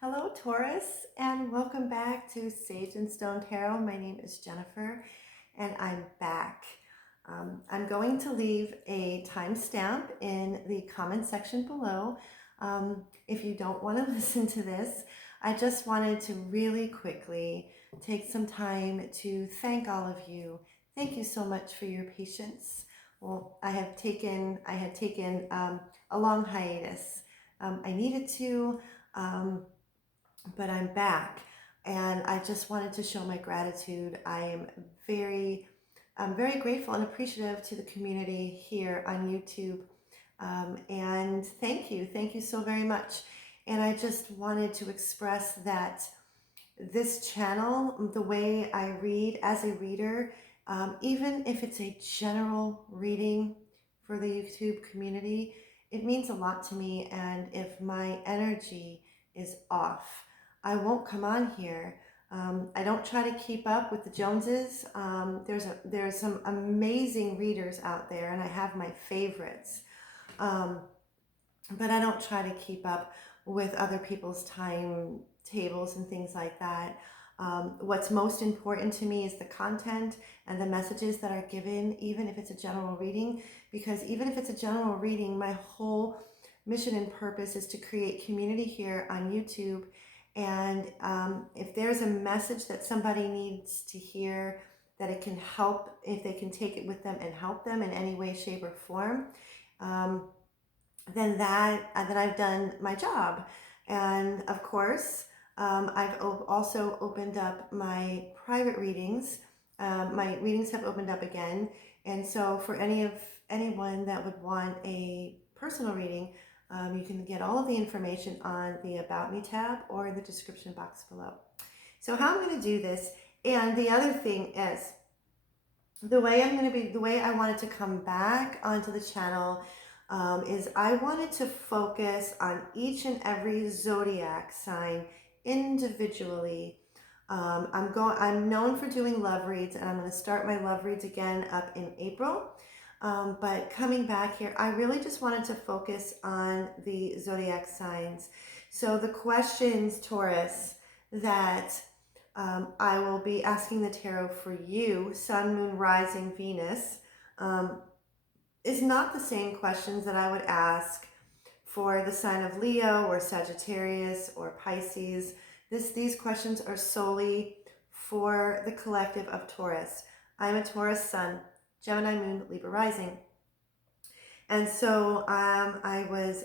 Hello, Taurus, and welcome back to Sage and Stone Tarot. My name is Jennifer, and I'm back. I'm going to leave a timestamp in the comment section below. If you don't want to listen to this, I just wanted to really quickly take some time to thank all of you. Thank you so much for your patience. Well, I had taken a long hiatus. I needed to. But I'm back, and I just wanted to show my gratitude. I'm very grateful and appreciative to the community here on YouTube, and thank you so very much. And I just wanted to express that this channel, the way I read as a reader, even if it's a general reading for the YouTube community, it means a lot to me. And if my energy is off, I won't come on here. I don't try to keep up with the Joneses. There's some amazing readers out there, and I have my favorites. But I don't try to keep up with other people's timetables and things like that. What's most important to me is the content and the messages that are given, even if it's a general reading, because even if it's a general reading, my whole mission and purpose is to create community here on YouTube. And if there's a message that somebody needs to hear, that it can help, if they can take it with them and help them in any way, shape, or form, then I've done my job. And of course, I've also opened up my private readings. My readings have opened up again. And so for anyone that would want a personal reading, you can get all of the information on the About Me tab or in the description box below. So how I'm going to do this, and the other thing is, the way I wanted to come back onto the channel is I wanted to focus on each and every zodiac sign individually. I'm known for doing love reads, and I'm going to start my love reads again up in April. But coming back here, I really just wanted to focus on the zodiac signs. So the questions, Taurus, that I will be asking the tarot for you, Sun, Moon, Rising, Venus, is not the same questions that I would ask for the sign of Leo or Sagittarius or Pisces. These questions are solely for the collective of Taurus. I'm a Taurus Sun, Gemini Moon, Libra Rising. And so I was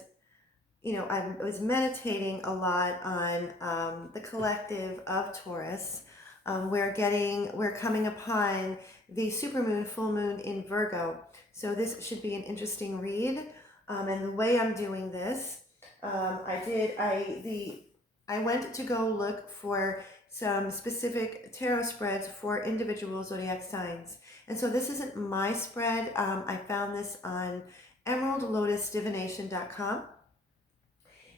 meditating a lot on the collective of Taurus. We're coming upon the supermoon, full moon in Virgo. So this should be an interesting read. And the way I'm doing this, I went to go look for some specific tarot spreads for individual zodiac signs. And so this isn't my spread. I found this on emeraldlotusdivination.com.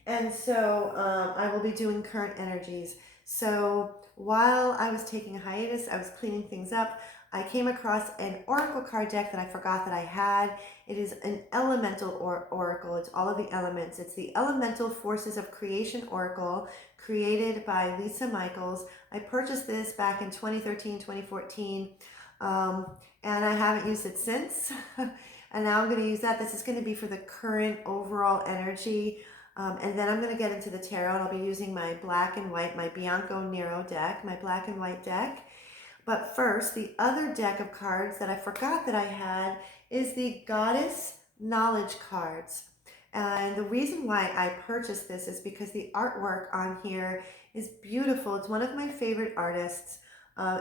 And so I will be doing current energies. So while I was taking a hiatus, I was cleaning things up, I came across an oracle card deck that I forgot that I had. It is an elemental oracle. It's all of the elements. It's the Elemental Forces of Creation Oracle, created by Lisa Michaels. I purchased this back in 2013, 2014, and I haven't used it since. And now I'm going to use that. This is going to be for the current overall energy. And then I'm going to get into the tarot, and I'll be using my black and white, my Bianco Nero deck, my black and white deck. But first, the other deck of cards that I forgot that I had is the Goddess Knowledge cards. And the reason why I purchased this is because the artwork on here is beautiful. It's one of my favorite artists,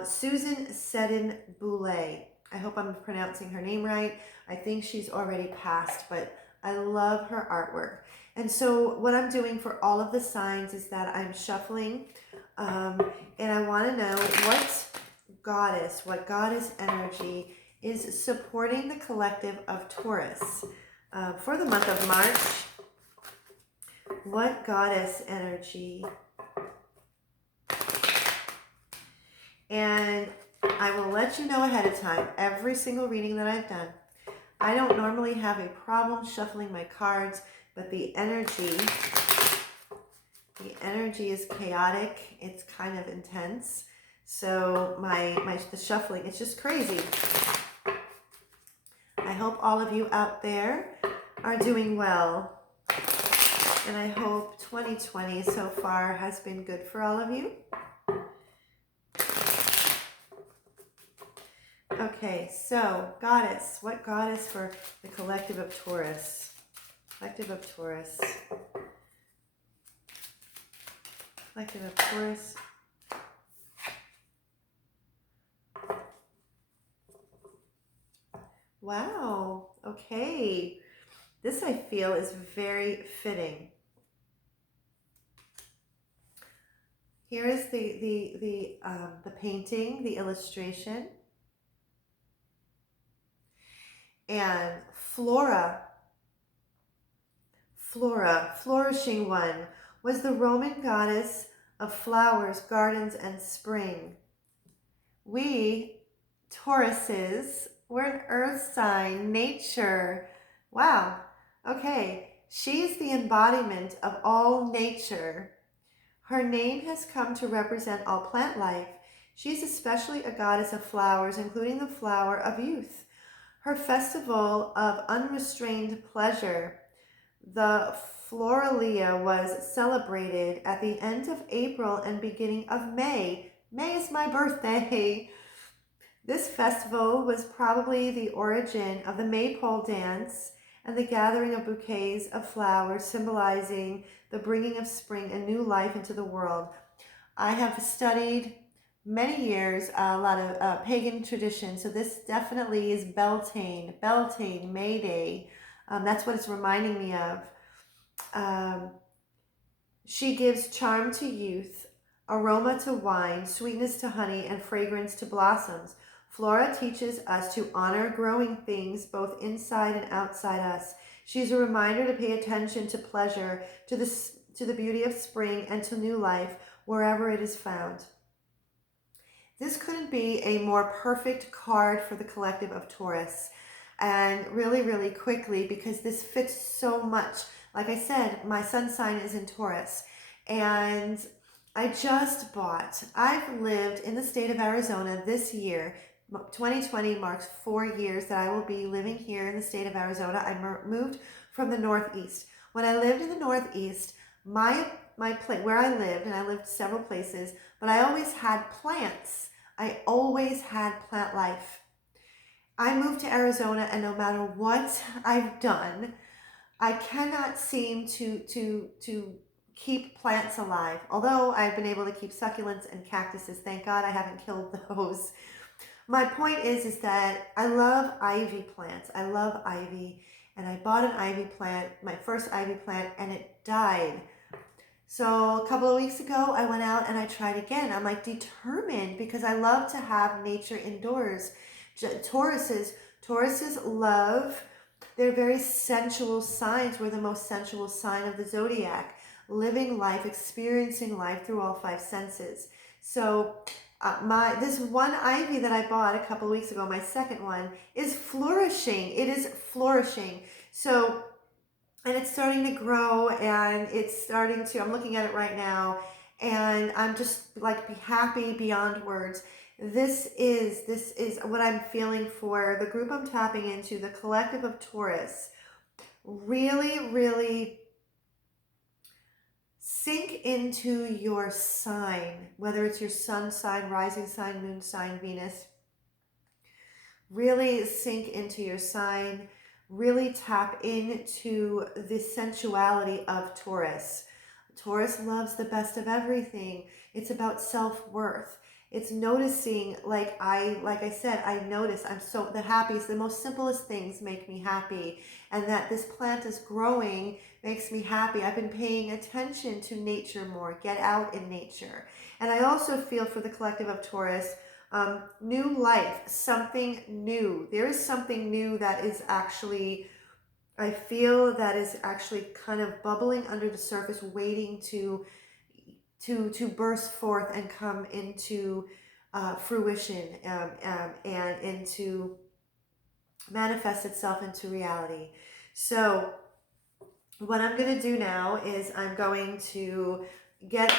Susan Seddon Boulay. I hope I'm pronouncing her name right. I think she's already passed, but I love her artwork. And so what I'm doing for all of the signs is that I'm shuffling, and I want to know what goddess energy is supporting the collective of Taurus for the month of March. What goddess energy? And I will let you know ahead of time, every single reading that I've done. I don't normally have a problem shuffling my cards, but the energy energy is chaotic. It's kind of intense. So the shuffling, it's just crazy. I hope all of you out there are doing well. And I hope 2020 so far has been good for all of you. Okay, so goddess, what goddess for the collective of Taurus? Collective of Taurus. Collective of Taurus. Wow, okay. This I feel is very fitting. Here is the painting, the illustration. And Flora, flourishing one, was the Roman goddess of flowers, gardens, and spring. We, Tauruses, we're an earth sign, nature. Wow. Okay. She's the embodiment of all nature. Her name has come to represent all plant life. She's especially a goddess of flowers, including the flower of youth. Her festival of unrestrained pleasure, the Floralia, was celebrated at the end of April and beginning of May. May is my birthday. This festival was probably the origin of the maypole dance and the gathering of bouquets of flowers, symbolizing the bringing of spring and new life into the world. I have studied many years a lot of pagan tradition, so this definitely is Beltane, May Day. That's what it's reminding me of. She gives charm to youth, aroma to wine, sweetness to honey, and fragrance to blossoms. Flora teaches us to honor growing things both inside and outside us. She's a reminder to pay attention to pleasure, to the beauty of spring, and to new life wherever it is found. This couldn't be a more perfect card for the collective of Taurus. And really, really quickly, because this fits so much. Like I said, my sun sign is in Taurus. And I've lived in the state of Arizona this year. 2020 marks 4 years that I will be living here in the state of Arizona. I moved from the Northeast. When I lived in the Northeast, my place where I lived, and I lived several places, but I always had plants. I always had plant life. I moved to Arizona, and no matter what I've done, I cannot seem to keep plants alive. Although I've been able to keep succulents and cactuses, thank God I haven't killed those. My point is that I love ivy plants. I love ivy, and I bought an ivy plant, my first ivy plant, and it died. So a couple of weeks ago, I went out and I tried again. I'm like determined because I love to have nature indoors. Tauruses love, they're very sensual signs. We're the most sensual sign of the zodiac, living life, experiencing life through all 5 senses. So this one ivy that I bought a couple of weeks ago, my second one, is flourishing. It is flourishing. So, and it's starting to grow, and I'm looking at it right now, and I'm just like happy beyond words. This is what I'm feeling for the group I'm tapping into, the collective of Taurus. Really, really sink into your sign, whether it's your sun sign, rising sign, moon sign, Venus. Really sink into your sign. Really tap into the sensuality of Taurus. Taurus loves the best of everything. It's about self-worth. It's noticing, like I said, I notice I'm so the happiest, the most simplest things make me happy. And that this plant is growing makes me happy. I've been paying attention to nature more, get out in nature. And I also feel for the collective of Taurus, new life, something new. There is something new that is actually, I feel that is actually kind of bubbling under the surface, waiting to burst forth and come into fruition and into manifest itself into reality. So what I'm going to do now is I'm going to get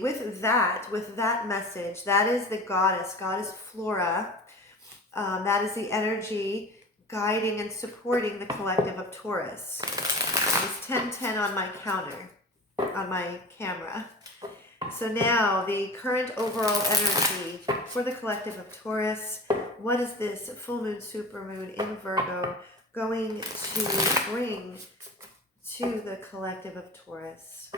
with that message. That is the goddess Flora. That is the energy guiding and supporting the collective of Taurus. It's 10:10 on my counter, on my camera. So now the current overall energy for the collective of Taurus. What is this full moon, super moon in Virgo going to bring to the collective of Taurus?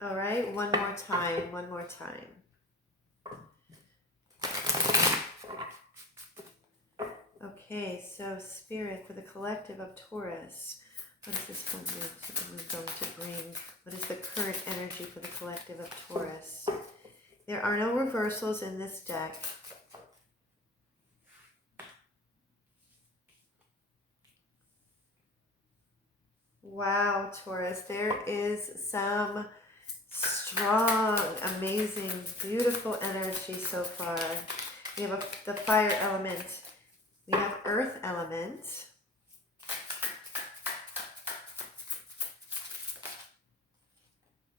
All right, one more time. Okay, so Spirit for the collective of Taurus. What is this one going to bring? What is the current energy for the collective of Taurus? There are no reversals in this deck. Wow, Taurus, there is some strong, amazing, beautiful energy so far. We have the fire element. We have earth element.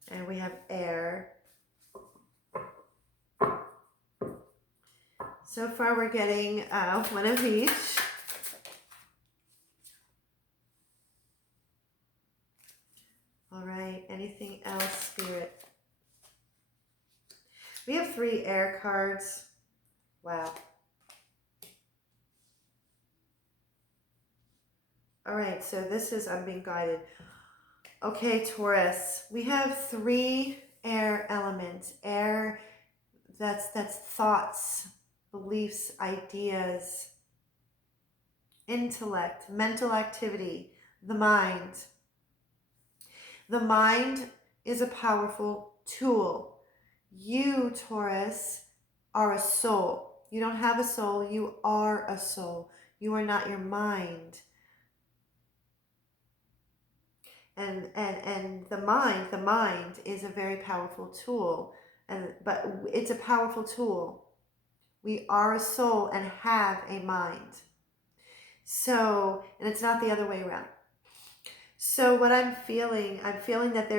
And we have air. So far we're getting one of each. All right, anything else, Spirit? We have 3 air cards. Wow. All right, so this is, I'm being guided. Okay, Taurus, we have 3 air elements. Air, that's thoughts, beliefs, ideas, intellect, mental activity, the mind. The mind is a powerful tool. You, Taurus, are a soul. You don't have a soul, you are a soul. You are not your mind. And the mind is a very powerful tool. But it's a powerful tool. We are a soul and have a mind. So, and it's not the other way around. So what I'm feeling that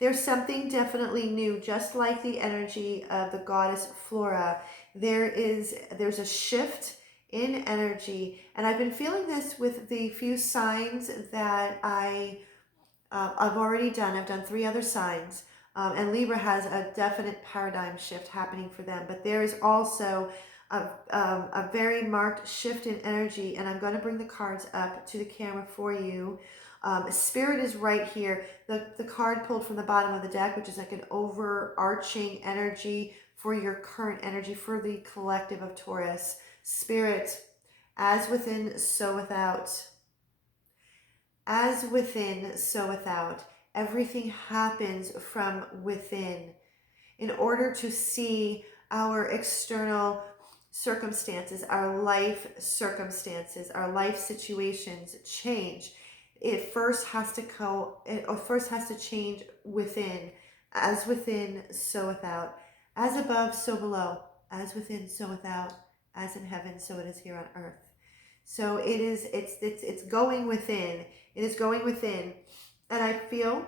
there's something definitely new, just like the energy of the goddess Flora. There's a shift in energy, and I've been feeling this with the few signs that I've already done. I've done 3 other signs, and Libra has a definite paradigm shift happening for them, but there is also a very marked shift in energy, and I'm going to bring the cards up to the camera for you. Spirit is right here. The card pulled from the bottom of the deck, which is like an overarching energy for your current energy for the collective of Taurus. Spirit, as within, so without. As within, so without. Everything happens from within. In order to see our external circumstances, our life circumstances, our life situations change, it first has to change within. As within, so without. As above, so below. As within, so without. As in heaven, so it is here on earth. So it's going within. It is going within. And I feel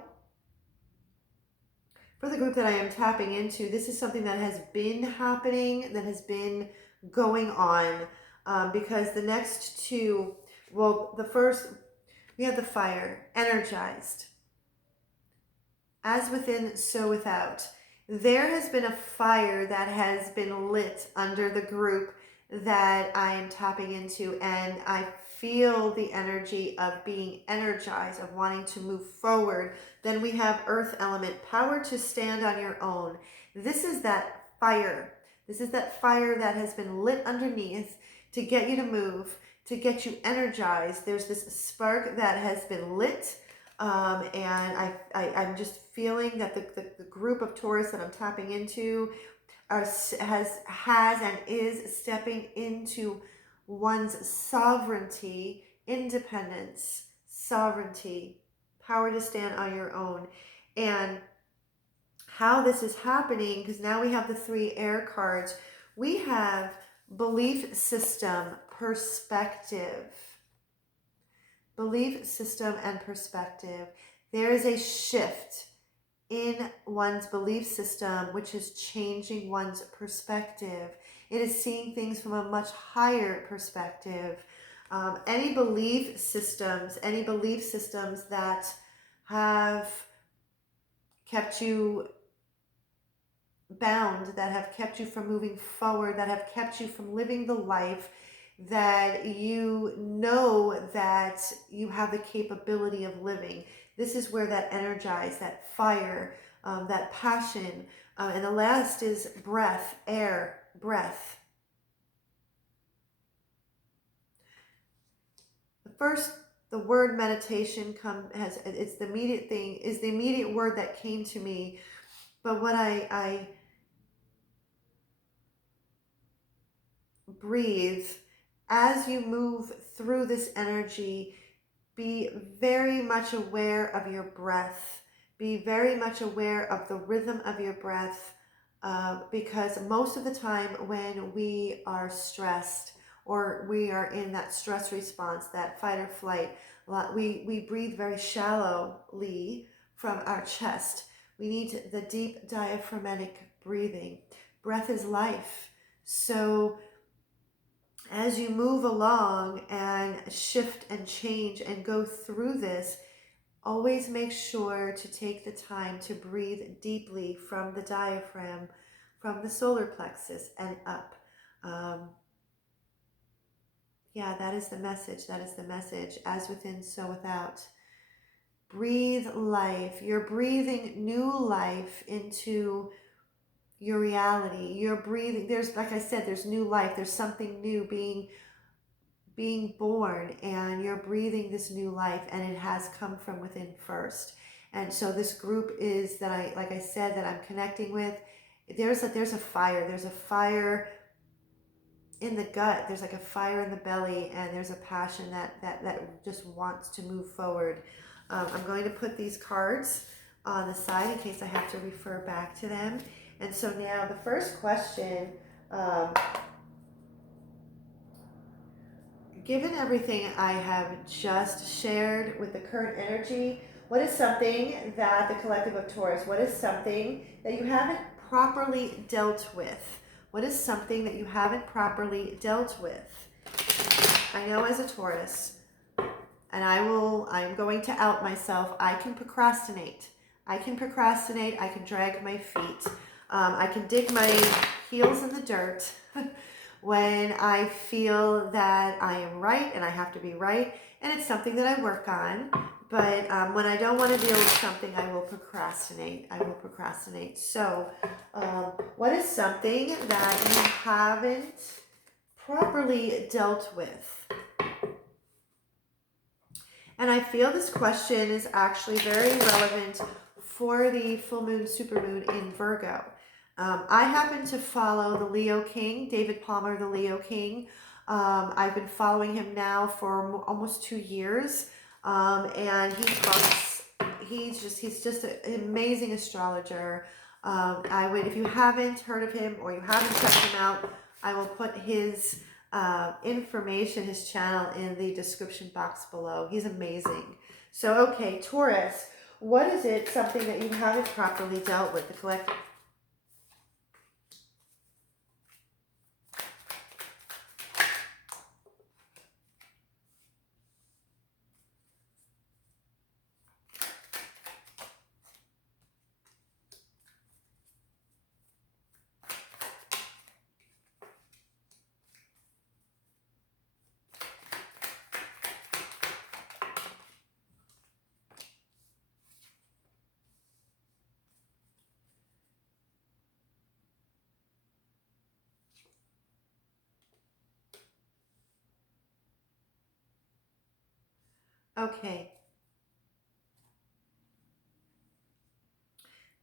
for the group that I am tapping into, this is something that has been happening, that has been going on, because the next 2, well, the first, we have the fire, energized. As within, so without. There has been a fire that has been lit under the group that I am tapping into, and I feel the energy of being energized, of wanting to move forward. Then we have earth element, power to stand on your own. This is that fire. This is that fire that has been lit underneath to get you to move, to get you energized. There's this spark that has been lit, and I'm just feeling that the group of Taurus that I'm tapping into has and is stepping into one's sovereignty, independence, sovereignty, power to stand on your own. And how this is happening, because now we have the 3 air cards. We have belief system, perspective. Belief system and perspective. There is a shift in one's belief system, which is changing one's perspective. It is seeing things from a much higher perspective. Any belief systems that have kept you bound, that have kept you from moving forward, that have kept you from living the life that you know that you have the capability of living. This is where that energize, that fire, that passion, and the last is breath, air, breath. First, the word meditation it's the immediate thing, is the immediate word that came to me. But what I breathe, as you move through this energy, be very much aware of your breath. Be very much aware of the rhythm of your breath, because most of the time when we are stressed or we are in that stress response, that fight or flight, we breathe very shallowly from our chest. We need the deep diaphragmatic breathing. Breath is life. So as you move along and shift and change and go through this, always make sure to take the time to breathe deeply from the diaphragm, from the solar plexus and up. Yeah, that is the message. That is the message. As within, so without. Breathe life. You're breathing new life into your reality. You're breathing. There's, like I said, there's new life. There's something new being born, and you're breathing this new life, and it has come from within first. And so this group is that like I said, that I'm connecting with. There's a fire in the gut. There's like a fire in the belly, and there's a passion that just wants to move forward. I'm going to put these cards on the side in case I have to refer back to them. And so now the first question, given everything I have just shared with the current energy, what is something that the collective of Taurus, what is something that you haven't properly dealt with? What is something that you haven't properly dealt with? I know as a Taurus, and I'm going to out myself, I can procrastinate. I can drag my feet. I can dig my heels in the dirt when I feel that I am right and I have to be right, and it's something that I work on. But when I don't want to deal with something, I will procrastinate. So what is something that you haven't properly dealt with? And I feel this question is actually very relevant for the full moon, supermoon in Virgo. I happen to follow the Leo King, David Palmer, the Leo King. I've been following him now for almost 2 years. And he's just an amazing astrologer. If you haven't heard of him or you haven't checked him out, I will put his information, his channel, in the description box below. He's amazing. So, okay, Taurus, what is it, something that you haven't properly dealt with, the collective? Okay.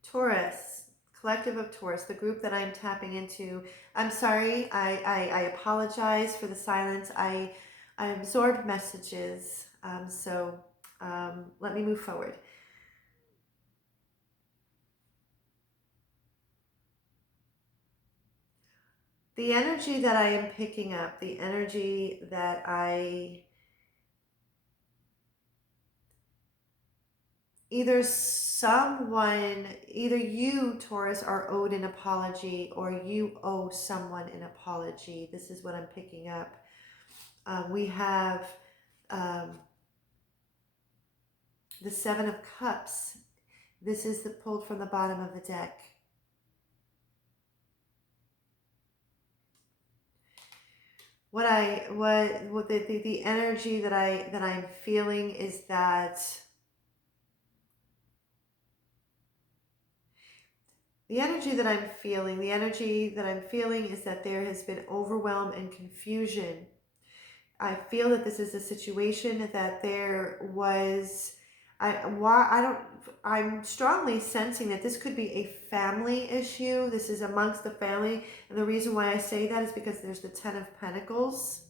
Taurus, collective of Taurus, the group that I'm tapping into. I'm sorry, I apologize for the silence. I absorbed messages, so let me move forward. The energy that I am picking up, the energy that either you, Taurus, are owed an apology, or you owe someone an apology. This is what I'm picking up. We have um, the Seven of Cups. This is pulled from the bottom of the deck. The energy that I'm feeling is that the energy that I'm feeling is that there has been overwhelm and confusion. I feel that this is a situation that there was, I'm strongly sensing that this could be a family issue. This is amongst the family. And the reason why I say that is because there's the Ten of Pentacles.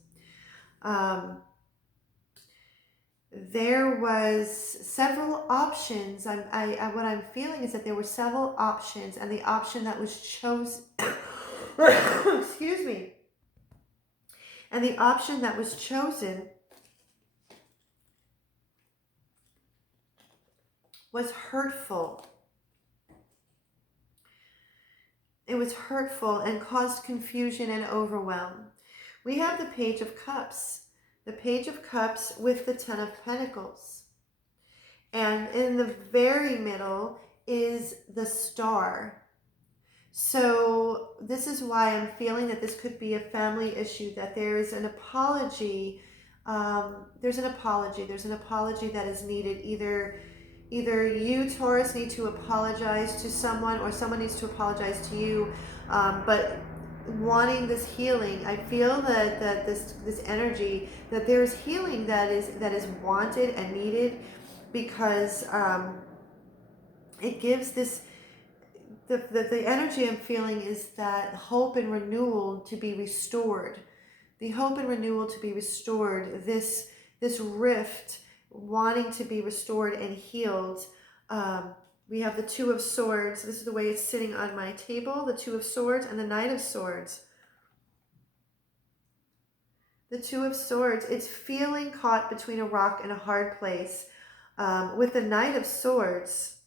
There was several options. What I'm feeling is that there were several options, and the option that was chosen, excuse me, and the option that was chosen was hurtful. It was hurtful and caused confusion and overwhelm. We have the Page of Cups. The Page of Cups with the Ten of Pentacles. And in the very middle is the Star. So this is why I'm feeling that this could be a family issue, that there is an apology. There's an apology that is needed. Either you, Taurus, need to apologize to someone, or someone needs to apologize to you. But wanting this healing, I feel that this energy, that there's healing that is wanted and needed, because it gives this, the energy I'm feeling is that hope and renewal to be restored. The hope and renewal to be restored. This rift wanting to be restored and healed. We have the Two of Swords. This is the way it's sitting on my table. The Two of Swords and the Knight of Swords. The Two of Swords. It's feeling caught between a rock and a hard place. With the Knight of Swords,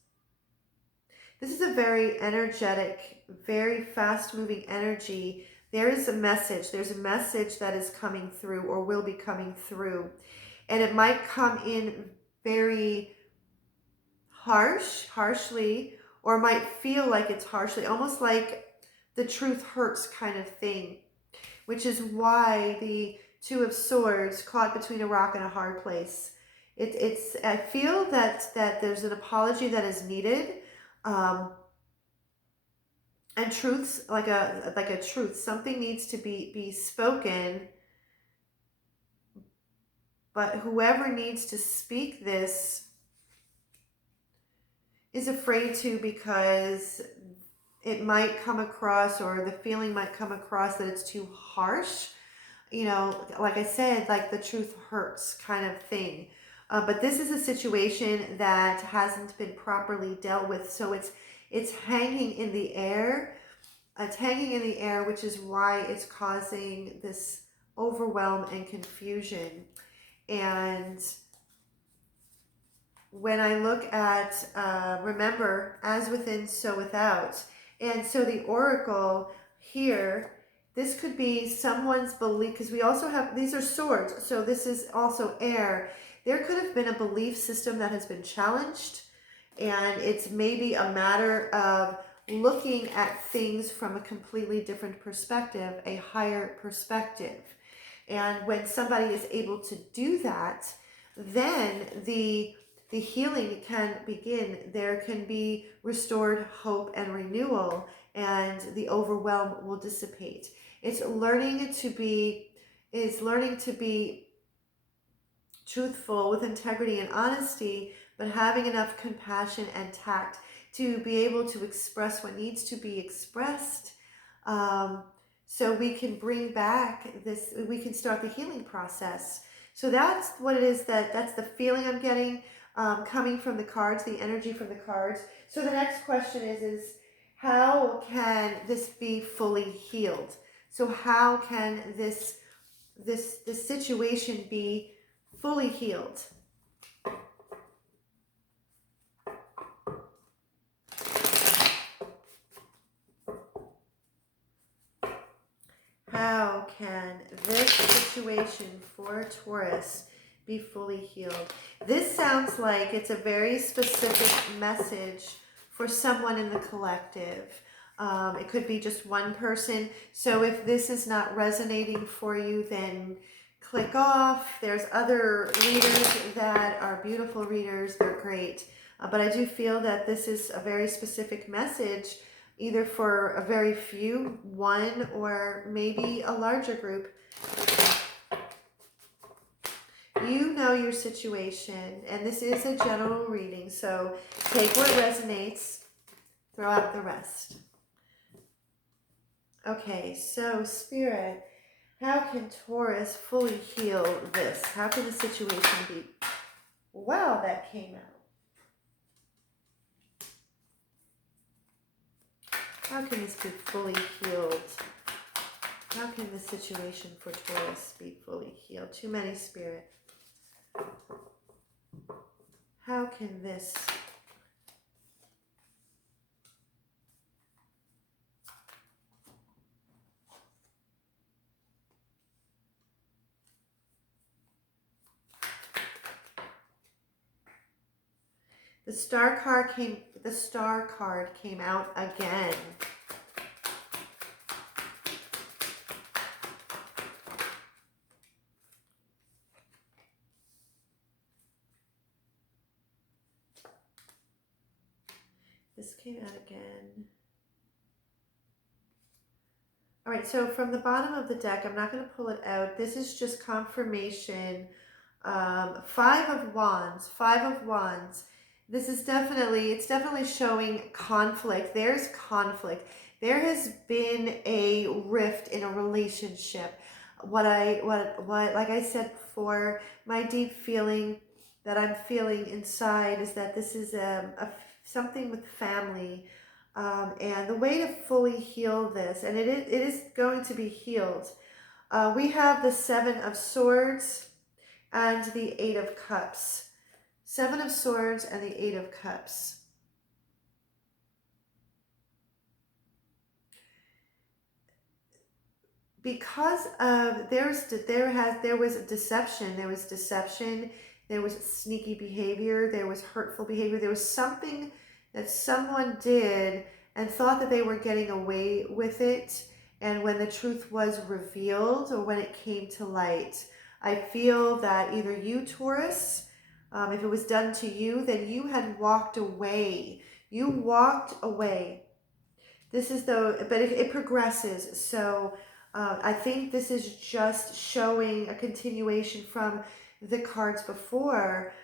this is a very energetic, very fast-moving energy. There is a message. There's a message that is coming through, or will be coming through. And it might come in very harshly, or might feel like it's harshly, almost like the truth hurts kind of thing, which is why the Two of Swords, caught between a rock and a hard place. I feel that there's an apology that is needed, and truths, like a truth, something needs to be spoken, but whoever needs to speak this is afraid to, because it might come across, or the feeling might come across, that it's too harsh. Like I said, like the truth hurts kind of thing. But this is a situation that hasn't been properly dealt with, so it's hanging in the air. It's hanging in the air, which is why it's causing this overwhelm and confusion. And when I look at, remember, as within, so without. And so the Oracle here, this could be someone's belief, because we also have, these are swords, so this is also air. There could have been a belief system that has been challenged, and it's maybe a matter of looking at things from a completely different perspective, a higher perspective. And when somebody is able to do that, then the healing can begin. There can be restored hope and renewal, and the overwhelm will dissipate. It's learning to be truthful with integrity and honesty, but having enough compassion and tact to be able to express what needs to be expressed, so we can bring back this, we can start the healing process. So that's what it is, that's the feeling I'm getting, coming from the cards, the energy from the cards. So the next question is how can this be fully healed? So how can this situation be fully healed? How can this situation for Taurus be fully healed? This sounds like it's a very specific message for someone in the collective. It could be just one person. So if this is not resonating for you, then click off. There's other readers that are beautiful readers. They're great. But I do feel that this is a very specific message, either for a very few, one, or maybe a larger group. You know your situation, and this is a general reading, so take what resonates, throw out the rest. Okay, so Spirit, how can Taurus fully heal this? How can the situation be? Wow, that came out. How can this be fully healed? How can the situation for Taurus be fully healed? Too many, Spirit. How can this... The star card came out again. This came out again. All right, so from the bottom of the deck, I'm not going to pull it out. This is just confirmation. Five of Wands. This is it's definitely showing conflict. There's conflict. There has been a rift in a relationship. Like I said before, my deep feeling that I'm feeling inside is that this is something with family. And the way to fully heal this, and it is going to be healed. We have the Seven of Swords and the Eight of Cups. Seven of Swords and the Eight of Cups. Because of there was deception, there was sneaky behavior, there was hurtful behavior, there was something that someone did and thought that they were getting away with it, and when the truth was revealed or when it came to light, I feel that either you, Taurus, if it was done to you, then you had walked away. You walked away. This is but it progresses. So I think this is just showing a continuation from the cards before.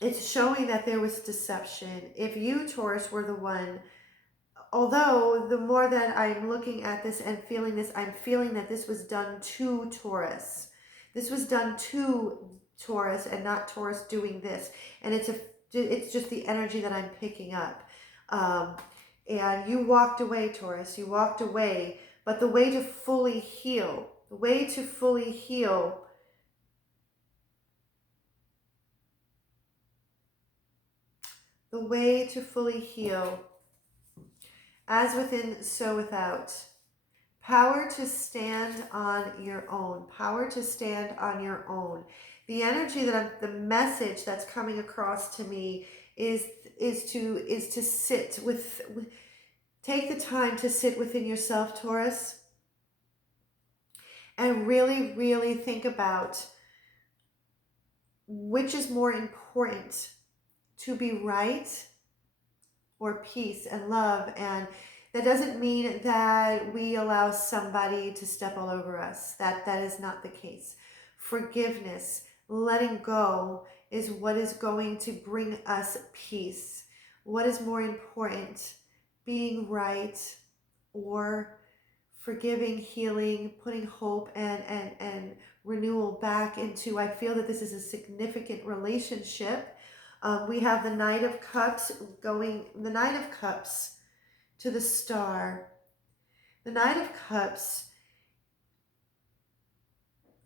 It's showing that there was deception. If you, Taurus, were the one, although the more that I'm looking at this and feeling this, I'm feeling that this was done to Taurus. This was done to Taurus and not Taurus doing this. And it's just the energy that I'm picking up. And you walked away, Taurus. You walked away. But the way to fully heal, as within, so without. Power to stand on your own. Power to stand on your own. The energy the message that's coming across to me is to sit with, take the time to sit within yourself, Taurus, and really, really think about which is more important, to be right or peace and love. And that doesn't mean that we allow somebody to step all over us. That is not the case. Forgiveness, letting go is what is going to bring us peace. What is more important, being right or forgiving, healing, putting hope and renewal back into? I feel that this is a significant relationship. We have the Knight of Cups to the Star. The Knight of Cups,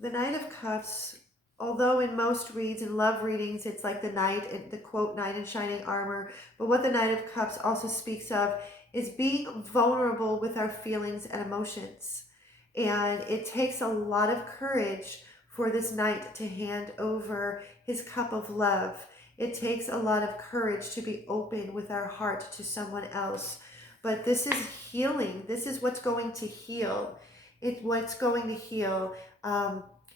the Knight of Cups, although in most reads and love readings, it's like the knight, the quote, knight in shining armor. But what the Knight of Cups also speaks of is being vulnerable with our feelings and emotions. And it takes a lot of courage for this knight to hand over his cup of love. It takes a lot of courage to be open with our heart to someone else. But this is healing. This is what's going to heal. What's going to heal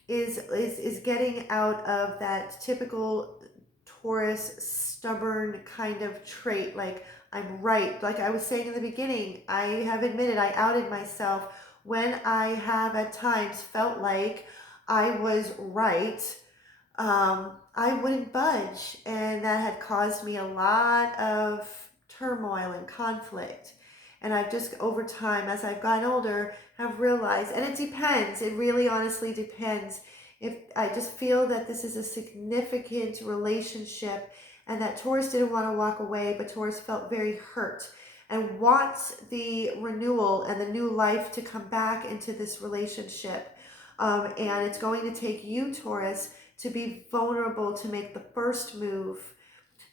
is getting out of that typical Taurus stubborn kind of trait. Like, I'm right. Like I was saying in the beginning, I have admitted, I outed myself when I have at times felt like I was right. I wouldn't budge, and that had caused me a lot of turmoil and conflict. And I've just, over time, as I've gotten older, have realized, and it depends, it really honestly depends. If I just feel that this is a significant relationship and that Taurus didn't want to walk away, but Taurus felt very hurt and wants the renewal and the new life to come back into this relationship. And it's going to take you, Taurus, to be vulnerable, to make the first move,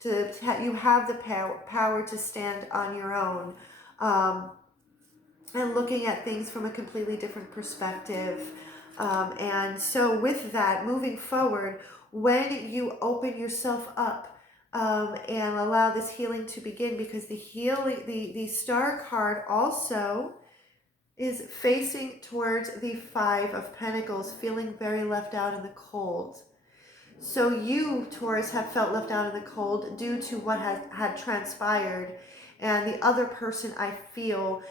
you have the power to stand on your own, and looking at things from a completely different perspective. And so with that, moving forward, when you open yourself up, and allow this healing to begin, because the Star card also is facing towards the Five of Pentacles, feeling very left out in the cold. So you, Taurus, have felt left out in the cold due to what had transpired. And the other person, I feel,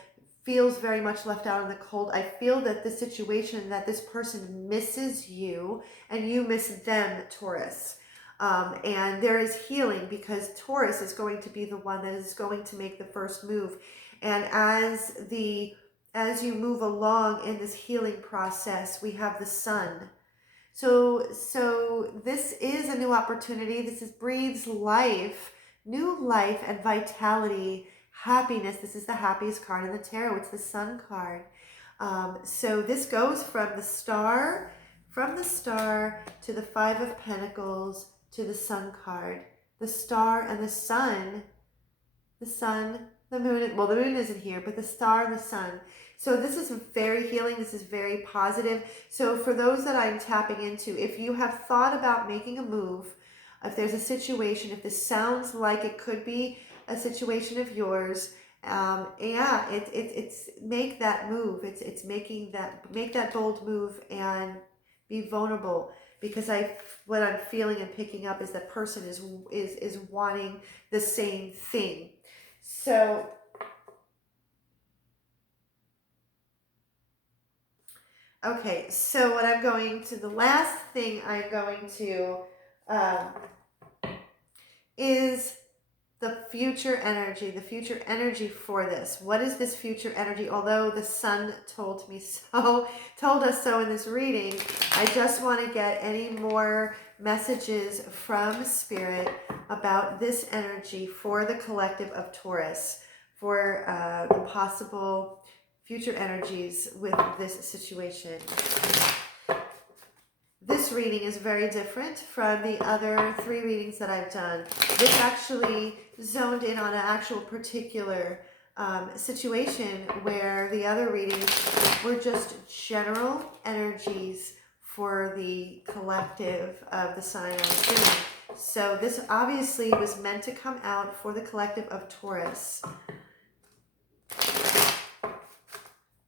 feels very much left out in the cold. I feel that the situation, that this person misses you and you miss them, Taurus. And there is healing, because Taurus is going to be the one that is going to make the first move. And as you move along in this healing process, we have the Sun. So this is a new opportunity. This breathes life, new life and vitality, happiness. This is the happiest card in the tarot. It's the Sun card. So this goes from the Star to the Five of Pentacles to the Sun card. The Star and the Sun, the Moon, well, the Moon isn't here, but the Star and the Sun. So this is very healing. This is very positive. So for those that I'm tapping into, if you have thought about making a move, if there's a situation, if this sounds like it could be a situation of yours, it's make that move. It's make that bold move and be vulnerable, because what I'm feeling and picking up is that person is wanting the same thing. So okay, so the last thing I'm going to is the future energy for this. What is this future energy? Although the Sun told us so in this reading, I just want to get any more messages from Spirit about this energy for the collective of Taurus, for the possible future energies with this situation. This reading is very different from the other 3 readings that I've done. This actually zoned in on an actual particular situation, where the other readings were just general energies for the collective of the sign I was doing. So this obviously was meant to come out for the collective of Taurus.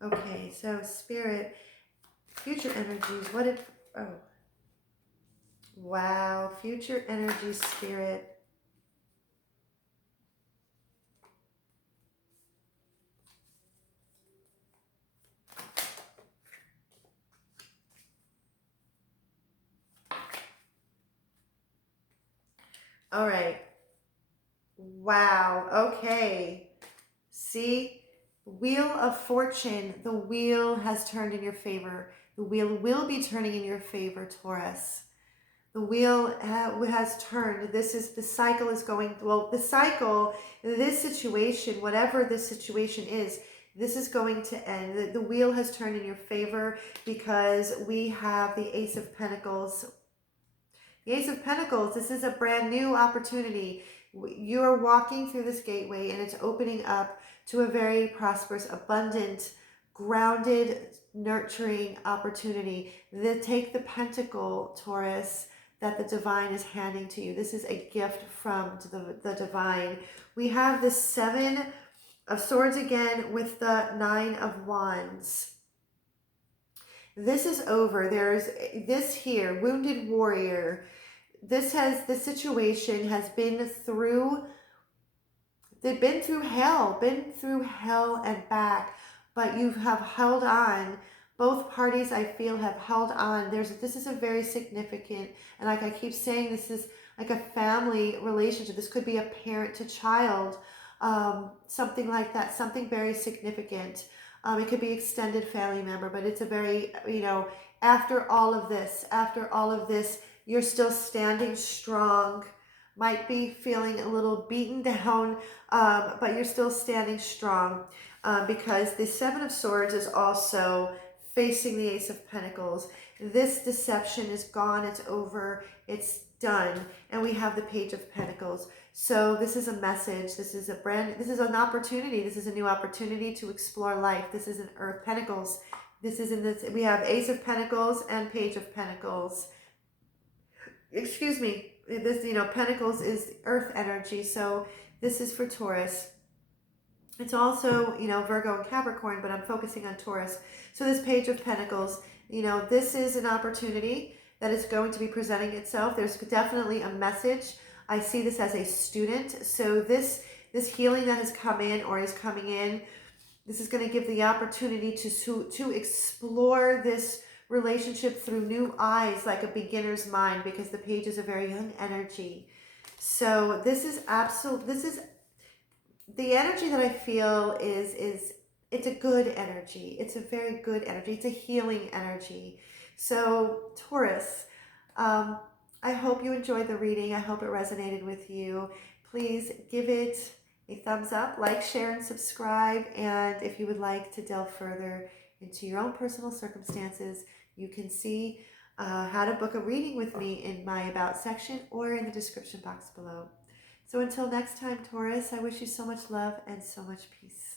Okay, so Spirit, future energies, what if... Oh. Wow, future energy, Spirit. All right. Wow, okay. See? Wheel of Fortune, the wheel has turned in your favor. The wheel will be turning in your favor, Taurus. The wheel has turned. The cycle is going, well, the cycle, this situation, whatever this situation is, This is going to end. The wheel has turned in your favor because we have the Ace of Pentacles. The Ace of Pentacles, this is a brand new opportunity. You're walking through this gateway and it's opening up to a very prosperous, abundant, grounded, nurturing opportunity. Take the pentacle, Taurus, that the divine is handing to you. This is a gift from the divine. We have the Seven of Swords again with the Nine of Wands. This is over. There's this here, wounded warrior. The situation has been through, they've been through hell and back, but you have held on. Both parties, I feel, have held on. This is a very significant, and like I keep saying, this is like a family relationship. This could be a parent to child, something like that, something very significant. It could be extended family member, but it's a very, after all of this, you're still standing strong. Might be feeling a little beaten down, but you're still standing strong because the Seven of Swords is also facing the Ace of Pentacles. This deception is gone. It's over. It's done. And we have the Page of Pentacles. So this is a message. This is an opportunity. This is a new opportunity to explore life. This is an Earth Pentacles. We have Ace of Pentacles and Page of Pentacles. Excuse me. This, Pentacles is Earth energy. So this is for Taurus. It's also, Virgo and Capricorn, but I'm focusing on Taurus. So this Page of Pentacles, this is an opportunity that is going to be presenting itself. There's definitely a message. I see this as a student. So this healing that has come in or is coming in, this is going to give the opportunity to explore this relationship through new eyes, like a beginner's mind, because the Page is a very young energy. So this is the energy that I feel is it's a good energy. It's a very good energy. It's a healing energy. So Taurus, I hope you enjoyed the reading. I hope it resonated with you. Please give it a thumbs up, like, share, and subscribe. And if you would like to delve further into your own personal circumstances, you can see how to book a reading with me in my About section or in the description box below. So until next time, Taurus, I wish you so much love and so much peace.